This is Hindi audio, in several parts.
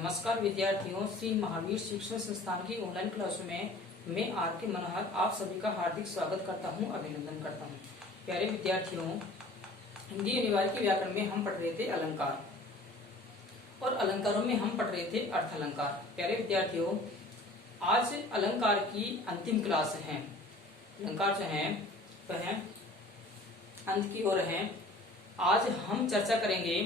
नमस्कार विद्यार्थियों, श्री महावीर शिक्षण संस्थान की ऑनलाइन क्लासों में मैं आर के मनोहर आप सभी का हार्दिक स्वागत करता हूं, अभिनंदन करता हूं। प्यारे विद्यार्थियों, हिंदी अनिवार्य के व्याकरण में हम पढ़ रहे थे अलंकार और अलंकारों में हम पढ़ रहे थे अर्थ अलंकार। प्यारे विद्यार्थियों, आज अलंकार की अंतिम क्लास है। अलंकार जो है वह अंत की ओर है। आज हम चर्चा करेंगे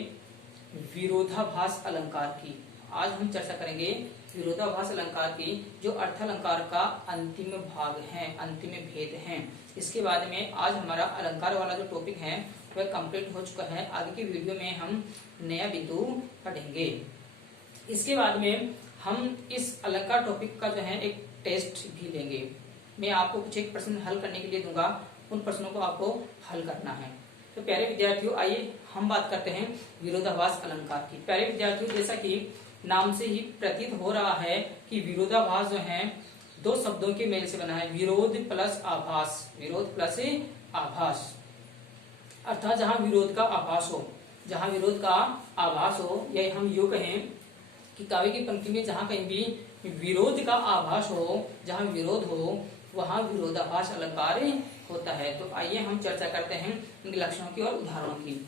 विरोधाभास अलंकार की। आज हम चर्चा करेंगे विरोधाभास अलंकार की, जो अर्थ अलंकार का अंतिम भाग है, अंतिम भेद है। इसके बाद में आज हमारा अलंकार वाला जो टॉपिक है वह कंप्लीट हो चुका है। आगे की वीडियो में हम नया बिंदु पढ़ेंगे। इसके बाद में हम इस अलंकार टॉपिक का जो है एक टेस्ट भी लेंगे। मैं आपको कुछ एक प्रश्न हल करने के लिए दूंगा, उन प्रश्नों को आपको हल करना है। तो प्यारे विद्यार्थियों, आइए हम बात करते हैं विरोधाभास अलंकार की। प्यारे विद्यार्थियों, जैसा कि नाम से ही प्रतीत हो रहा है कि विरोधाभास जो है दो शब्दों के मेल से बना है, विरोध प्लस आभास। विरोध प्लस आभास अर्थात जहां विरोध का आभास हो, जहां विरोध का आभास हो, या हम यूं कहें कि काव्य की पंक्ति में जहां कहीं भी विरोध का आभास हो, जहां विरोध हो, वहां विरोधाभास अलंकार होता है। तो आइए हम चर्चा करते हैं इनके लक्षणों की और उदाहरणों की।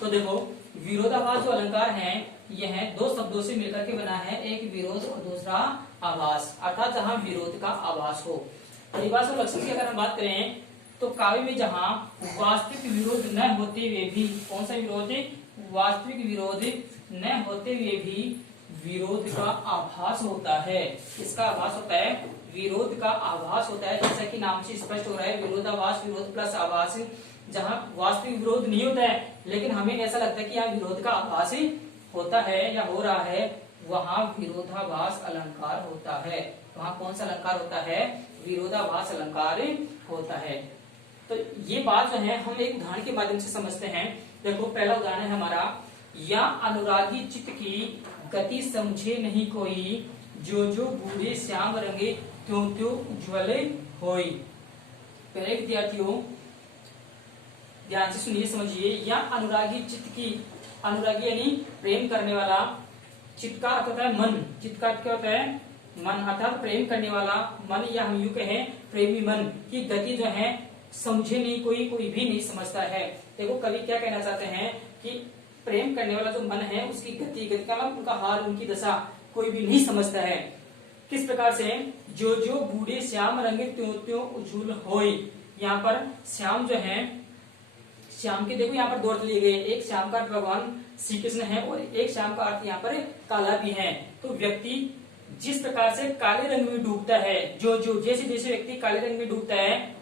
तो देखो, विरोधाभास जो अलंकार है यह दो शब्दों से मिलकर के बना है, एक विरोध और दूसरा आभास, अर्थात जहां विरोध का आभास हो। परिभाषा और लक्षण की अगर हम बात करें तो काव्य में जहां वास्तविक विरोध न होते हुए भी, कौन सा विरोध? वास्तविक विरोध न होते हुए भी विरोध का आभास होता है। इसका आभास होता है, विरोध का आभास होता है। जैसा कि नाम से स्पष्ट हो रहा है, विरोधाभास, विरोध प्लस आभास। जहां वास्तविक विरोध नहीं होता है लेकिन हमें ऐसा लगता है कि यहाँ विरोध का आभास होता है या हो रहा है, वहां विरोधाभास अलंकार होता है। वहां कौन सा अलंकार होता है? विरोधाभास अलंकार होता है। तो ये बात जो है हम एक उदाहरण के माध्यम से समझते हैं। देखो, पहला उदाहरण है हमारा, या अनुरागी चित्त की गति समझे नहीं कोई, जो जो बूढ़े श्याम रंगे त्यों त्यों उज्ज्वल होई। पहले विद्यार्थियों ध्यान से सुनिए, समझिए। या अनुरागी चित्त की, अनुरागी यानी प्रेम करने वाला, चित्त का अर्थ होता है मन, चित्त का अर्थ क्या होता है? मन, अर्थात प्रेम करने वाला मन, या हम यूं कहें प्रेमी मन की गति जो है समझे नहीं कोई, कोई भी नहीं समझता है। देखो, कवि क्या कहना चाहते हैं कि प्रेम करने वाला जो मन है उसकी गति, गति का मतलब उनका हाल, उनकी दशा कोई भी नहीं समझता है। किस प्रकार से? जो जो बूढ़े श्याम रंगे त्यों त्यों उज्ज्वल होय। यहाँ पर श्याम जो है, श्याम के देखो यहाँ पर दो अर्थ लिए गए, एक श्याम का अर्थ भगवान श्री कृष्ण है और एक श्याम का अर्थ यहाँ पर काला भी है। तो व्यक्ति जिस प्रकार से काले रंग में डूबता है, जो जो जैसे जैसे व्यक्ति काले रंग में डूबता है,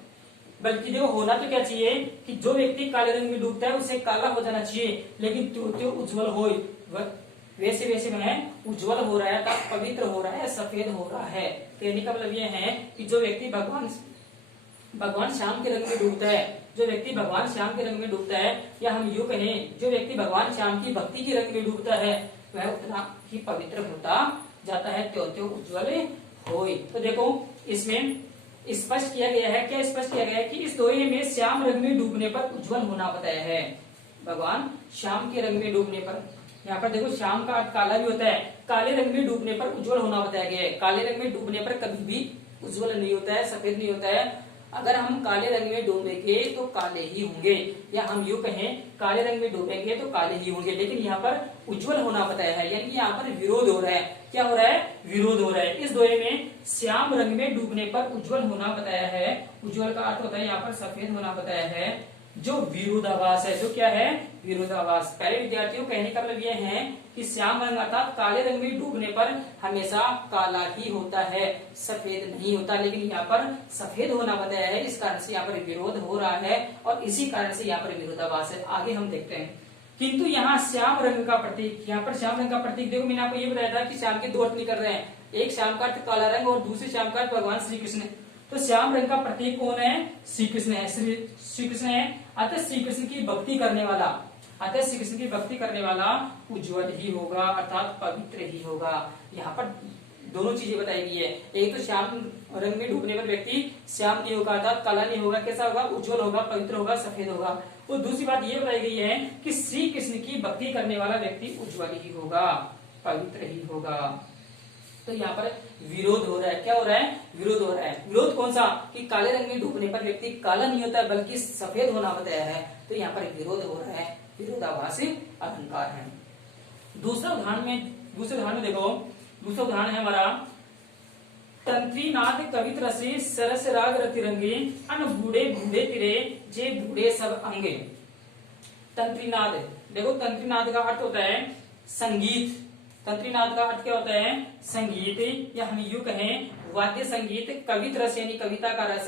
बल्कि देखो होना तो क्या चाहिए कि जो व्यक्ति काले रंग में डूबता है उसे काला हो जाना चाहिए, लेकिन त्यों त्यों उज्ज्वल होय, वैसे वैसे मैंने उज्ज्वल हो रहा है, पवित्र हो रहा है, सफेद हो रहा है। कहने का मतलब यह है कि जो व्यक्ति भगवान श्याम के रंग में डूबता है, जो व्यक्ति भगवान श्याम के रंग में डूबता है, या हम यूं कहें जो व्यक्ति भगवान श्याम की भक्ति के रंग में डूबता है, वह उतना ही पवित्र होता जाता है, त्यों त्यों उज्ज्वल होय। तो देखो, इसमें स्पष्ट किया गया है, क्या स्पष्ट किया गया है कि इस दोहे में श्याम रंग में डूबने पर उज्ज्वल होना बताया है। भगवान श्याम के रंग में डूबने पर, यहाँ पर देखो श्याम का अर्थ काला भी होता है, काले रंग में डूबने पर उज्ज्वल होना बताया गया है। काले रंग में डूबने पर कभी भी उज्ज्वल नहीं होता है, सफेद नहीं होता है। अगर हम काले रंग में डूबेंगे तो काले ही होंगे, या हम यूं कहें काले रंग में डूबेंगे तो काले ही होंगे, लेकिन यहाँ पर उज्ज्वल होना बताया है, यानी कि यहाँ पर विरोध हो रहा है। क्या हो रहा है? विरोध हो रहा है। इस दोहे में श्याम रंग में डूबने पर उज्ज्वल होना बताया है। उज्ज्वल का अर्थ होता है यहाँ पर सफेद होना बताया है, जो विरोधाभास है। जो क्या है? विरोधाभास। पहले विद्यार्थियों, कहने का मतलब यह है कि श्याम रंग अर्थात काले रंग में डूबने पर हमेशा काला ही होता है, सफेद नहीं होता, लेकिन यहाँ पर सफेद होना बताया है। इस कारण से यहाँ पर विरोध हो रहा है और इसी कारण से यहाँ पर विरोधाभास है। आगे हम देखते हैं। किंतु यहाँ श्याम रंग का प्रतीक, यहाँ पर श्याम रंग का प्रतीक देखो, मैंने आपको ये बताया था कि श्याम के दो अर्थ निकल रहे हैं, एक श्याम का अर्थ काला रंग और दूसरे श्याम का अर्थ भगवान श्री कृष्ण। तो श्याम रंग का प्रतीक कौन है? श्री कृष्ण है, श्री कृष्ण है। अतः श्री कृष्ण की भक्ति करने वाला, अतः श्री कृष्ण की भक्ति करने वाला उज्ज्वल ही होगा, अर्थात पवित्र ही होगा। यहाँ पर दोनों चीजें बताई गई है। एक तो श्याम रंग में डूबने पर व्यक्ति श्याम नहीं होगा, अर्थात काला नहीं होगा, कैसा होगा? उज्ज्वल होगा, पवित्र होगा, सफेद होगा। और दूसरी बात ये बताई गई है कि श्री कृष्ण की भक्ति करने वाला व्यक्ति उज्ज्वल ही होगा। पवित्र ही होगा। तो यहाँ पर विरोध हो रहा है। क्या हो रहा है? विरोध हो रहा है। विरोध कौन सा? कि काले रंग में डूबने पर व्यक्ति काला नहीं होता बल्कि सफेद होना बताया है। तो यहाँ पर विरोध हो रहा है, विरोधाभासी अलंकार है। दूसरे उदाहरण में देखो, दूसरा उदाहरण है हमारा तंत्रीनाद कवित रसी सरस राग रतिरंगे अन बूढ़े बूढ़े तिरे जे बूढ़े सब अंगे। तंत्रीनाद, देखो तंत्रीनाद का अर्थ होता है संगीत। तंत्रीनाद का अर्थ क्या होता है? संगीत, या हम यूं कहें वाद्य संगीत, कवित रस यानी कविता का रस,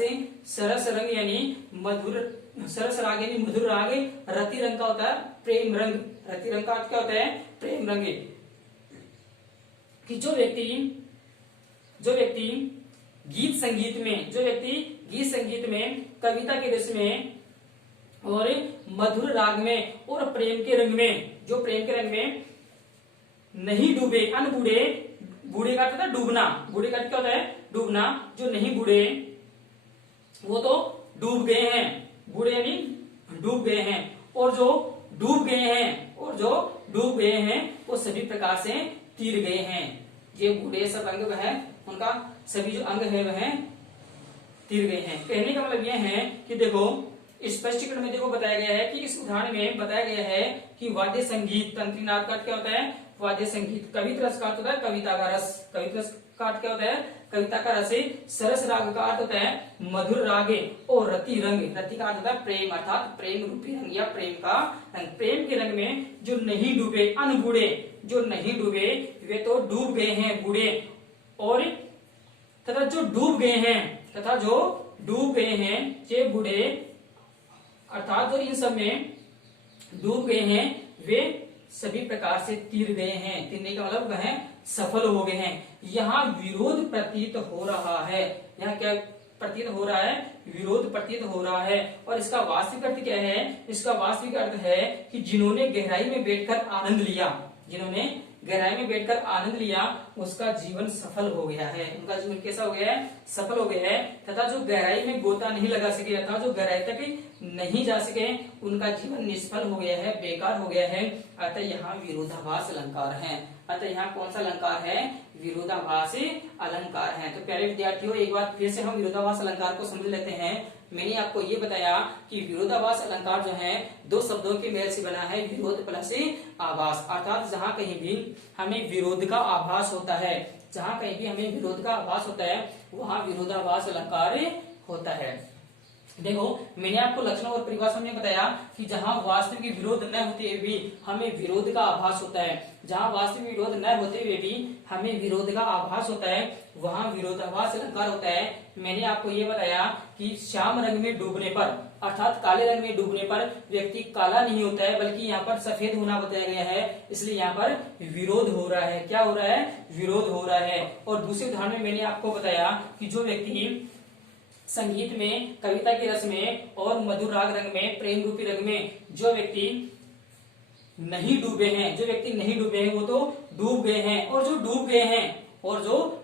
सरस रंग यानी मधुर, सरस राग यानी मधुर राग, रति रंग का होता है प्रेम रंग। रति रंग का अर्थ क्या होता है? प्रेम रंग। कि जो व्यक्ति गीत संगीत में कविता के रस में और मधुर राग में और प्रेम के रंग में, जो प्रेम के रंग में नहीं डूबे, अनबूढ़े, बूढ़े का अर्थ होता है डूबना, बूढ़े का अर्थ क्या होता है? डूबना। जो नहीं बूढ़े वो तो डूब गए हैं, बूढ़े यानी डूब गए हैं, और जो डूब गए हैं वो सभी प्रकार से तीर गए हैं। ये बूढ़े सब अंग वह उनका सभी जो अंग है वह तीर गए हैं। कहने का मतलब यह है कि देखो स्पष्टीकरण में देखो बताया गया है कि इस उदाहरण में बताया गया है कि वाद्य संगीत, तंत्रीनाद का क्या होता है? वाद्य संगीत। कवित रस का अर्थ होता है कविता का रस, कवित रस का अर्थ क्या होता है? कविता का रस। सरस राग का अर्थ होता है मधुर रागे, और रति रंग, रति का अर्थ होता है प्रेम, अर्थात प्रेम रूपी रंग या प्रेम का रंग। प्रेम के रंग में जो नहीं डूबे, अनबूढ़े, जो नहीं डूबे वे तो डूब गए हैं, बूढ़े, और तथा जो डूब गए हैं ये बूढ़े, अर्थात जो इन सब में डूब गए हैं वे सभी प्रकार से तीर गए हैं। तीरने का मतलब वह सफल हो गए हैं। यहाँ विरोध प्रतीत हो रहा है। यहाँ क्या प्रतीत हो रहा है? विरोध प्रतीत हो रहा है। और इसका वास्तविक अर्थ क्या है? इसका वास्तविक अर्थ है कि जिन्होंने गहराई में बैठकर आनंद लिया, उसका जीवन सफल हो गया है। उनका जीवन कैसा हो गया है? सफल हो गया है। तथा जो गहराई में गोता नहीं लगा सके, अर्थात जो गहराई तक नहीं जा सके, उनका जीवन निष्फल हो गया है, बेकार हो गया है। अतः यहाँ विरोधाभास अलंकार है। अतः यहाँ कौन सा अलंकार है? विरोधाभास अलंकार है। तो प्यारे विद्यार्थियों, एक बार फिर से हम विरोधाभास अलंकार को समझ लेते हैं। मैंने आपको ये बताया कि विरोधाभास अलंकार जो है दो शब्दों के मेल से बना है, विरोध प्लस आभास। अर्थात जहाँ कहीं भी हमें विरोध का आभास होता है, वहाँ विरोधाभास अलंकार होता है। देखो मैंने आपको लक्षण और परिभाषा में बताया कि जहाँ वास्तविक विरोध न होते हुए भी हमें विरोध का आभास होता है, जहाँ वास्तविक विरोध न होते हुए भी हमें विरोध का आभास होता है, वहाँ विरोधाभास अलंकार होता है। मैंने आपको ये बताया कि श्याम रंग में डूबने पर, अर्थात काले रंग में डूबने पर व्यक्ति काला नहीं होता है बल्कि यहाँ पर सफेद होना बताया गया है, इसलिए यहाँ पर विरोध हो रहा है। क्या हो रहा है? विरोध हो रहा है। और दूसरे उदाहरण में मैंने आपको बताया कि जो व्यक्ति संगीत में, कविता के रस में और मधुर राग रंग में, प्रेम रूपी रंग में जो व्यक्ति नहीं डूबे हैं वो तो डूब गए हैं, और जो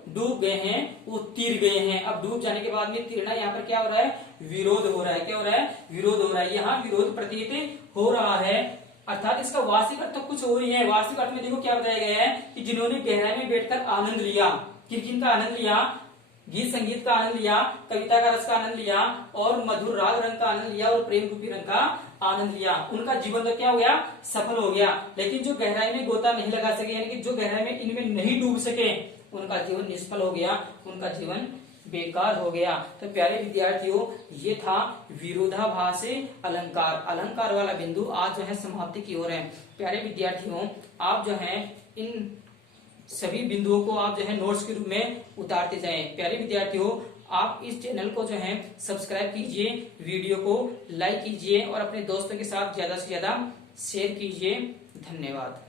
डूब गए हैं वो तीर गए हैं। अब डूब जाने के बाद में तीरना, यहाँ पर क्या हो रहा है? विरोध हो रहा है। क्या हो रहा है? विरोध हो रहा है। यहाँ विरोध प्रतीत हो रहा है, अर्थात इसका वास्तविक अर्थ तो कुछ हो रही है। वास्तविक अर्थ में देखो क्या बताया गया है कि जिन्होंने गहराई में बैठकर आनंद लिया, किन का आनंद लिया? गीत संगीत का आनंद लिया, कविता का रस का आनंद लिया, और मधुर राग रंग का आनंद लिया, और प्रेम रूपी रंग का आनंद लिया, उनका जीवन तो क्या हो गया? सफल हो गया। लेकिन जो गहराई में गोता नहीं लगा सके, यानी कि जो गहराई में इनमें नहीं डूब सके, उनका जीवन निष्फल हो गया, उनका जीवन बेकार हो गया। तो प्यारे विद्यार्थियों, ये था विरोधाभास अलंकार वाला बिंदु आज जो है समाप्ति की ओर है। प्यारे विद्यार्थियों, आप जो है इन सभी बिंदुओं को आप जो है नोट्स के रूप में उतारते जाएं। प्यारे विद्यार्थियों, आप इस चैनल को जो है सब्सक्राइब कीजिए, वीडियो को लाइक कीजिए और अपने दोस्तों के साथ ज्यादा से ज्यादा शेयर कीजिए। धन्यवाद।